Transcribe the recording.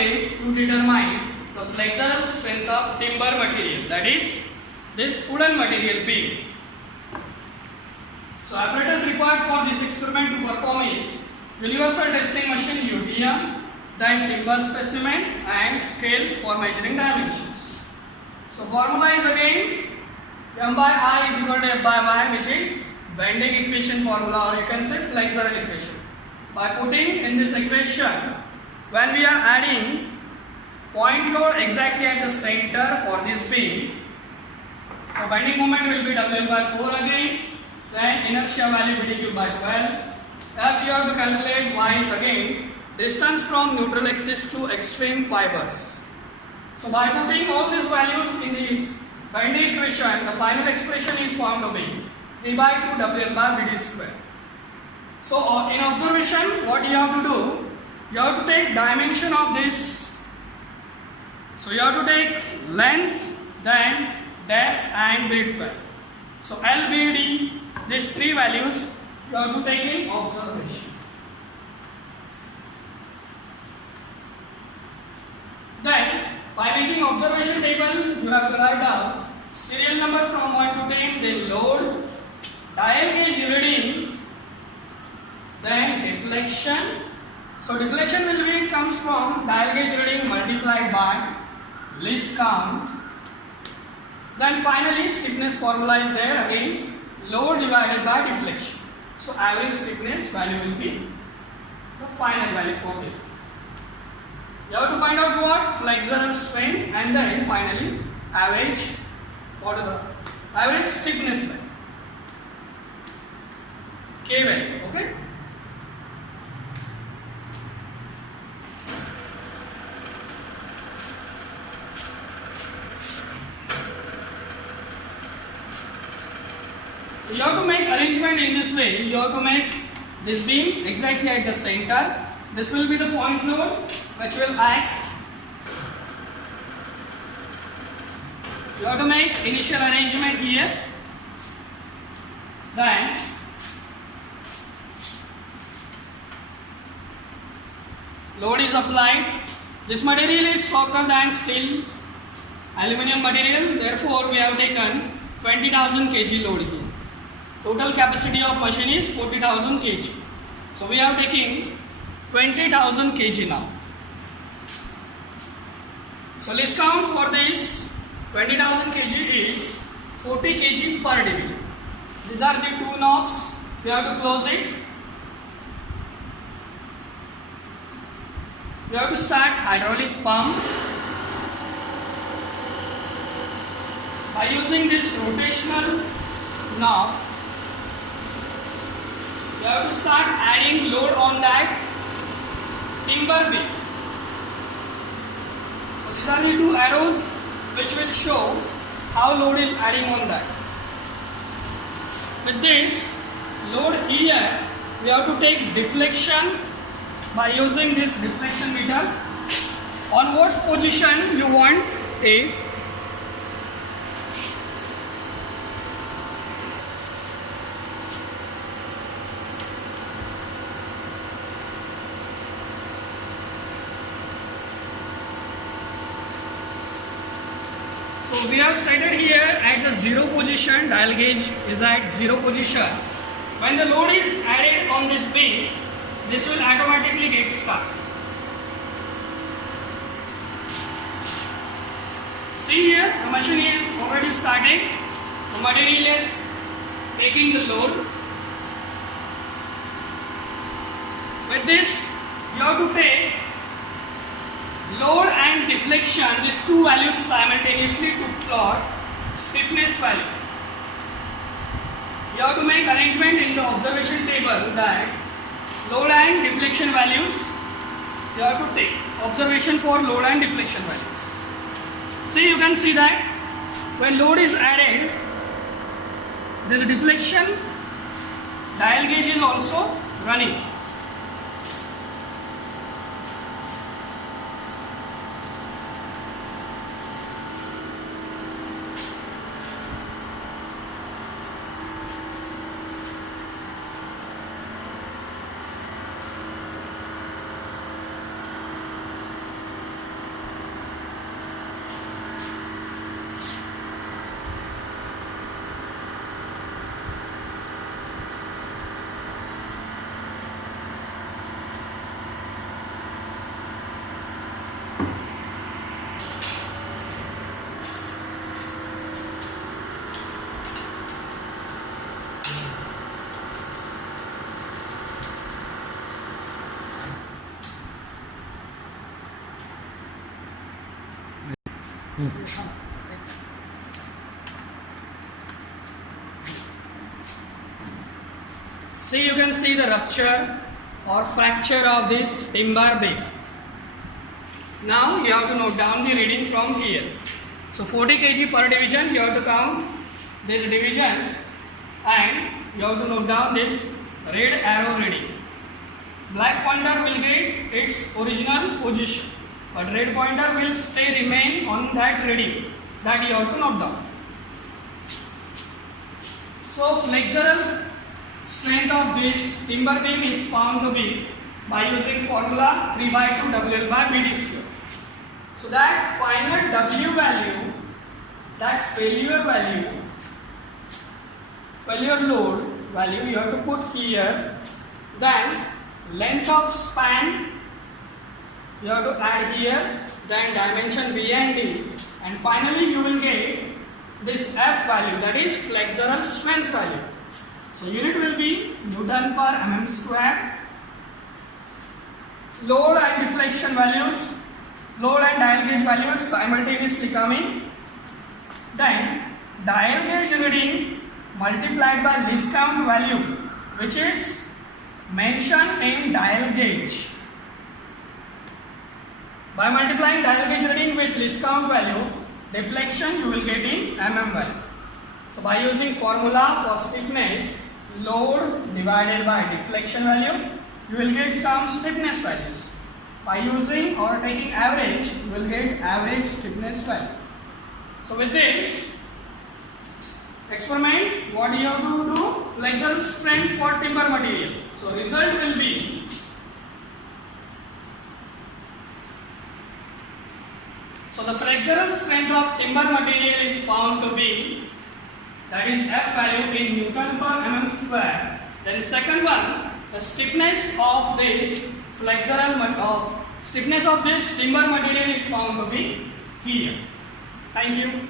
way to determine the flexural strength of timber material, that is this wooden material beam. So apparatus required for this experiment to perform is universal testing machine UTM, then timber specimen and scale for measuring dimensions. So formula is again M by I is equal to F by Y, which is bending equation formula, or you can say flexural equation. By putting in this equation, when we are adding point load exactly at the center for this beam, so bending moment will be WL by 4 again, then inertia value BDQ by 12. F you have to calculate Y is again distance from neutral axis to extreme fibers. So by putting all these values in this bending equation, the final expression is found to be 3 by 2 WL by BD square. So in observation, what you have to do, you have to take dimension of this. So you have to take length, then depth and width. So LBD, these three values you have to take in observation. Then by making observation table, you have to write down serial number from 1 to 10, then load, dial gauge reading, then deflection. So deflection will be comes from dial gauge reading multiplied by least count. Then finally stiffness formula is there again, load divided by deflection. So average stiffness value will be the final value for this. You have to find out what flexural strain and then finally average, what is the average stiffness value, K value. Okay. So you have to make arrangement in this way. You have to make this beam exactly at the center. This will be the point load which will act. You have to make initial arrangement here. Then load is applied. This material is softer than steel aluminum material. Therefore, we have taken 20,000 kg load here. Total capacity of machine is 40,000 kg. So we are taking 20,000 kg now. So let's count for this. 20,000 kg is 40 kg per division. These are the two knobs. We have to close it. We have to start hydraulic pump. By using this rotational knob, you have to start adding load on that timber beam. So these are the two arrows which will show how load is adding on that. With this load here, we have to take deflection by using this deflection meter. On what position you want it. So we have set it here at the 0 position, dial gauge is at 0 position. When the load is added on this beam, this will automatically get stuck. See here, the machine is already starting. The material is taking the load. With this, you have to take load and deflection, these two values simultaneously to plot stiffness value. You have to make arrangement in the observation table that load and deflection values you have to take. Observation for load and deflection values. See, you can see that when load is added, there is deflection, dial gauge is also running. See, you can see the rupture or fracture of this timber beam. Now you have to note down the reading from here. So 40 kg per division, you have to count these divisions and you have to note down this red arrow reading. Black pointer will get its original position, but red pointer will remain on that reading that you have to note down. So flexural strength of this timber beam is found to be by using formula 3/2 WL by BD square. So that final W value, that failure load value you have to put here. Then length of span you have to add here. Then dimension B and D, and finally you will get this F value, that is flexural strength value. So unit will be Newton per mm square. Load and deflection values, load and dial gauge values simultaneously coming. Then dial gauge reading multiplied by least count value, which is mentioned in dial gauge. By multiplying dial gauge reading with least count value, deflection you will get in mm value. So by using formula for stiffness, load divided by deflection value, you will get some stiffness values. By using or taking average, you will get average stiffness value. So with this experiment, what you have to do? Flexural strength for timber material. So result will be the flexural strength of timber material is found to be, that is F value in Newton per mm square. Then second one, the stiffness of this stiffness of this timber material is found to be here. Thank you.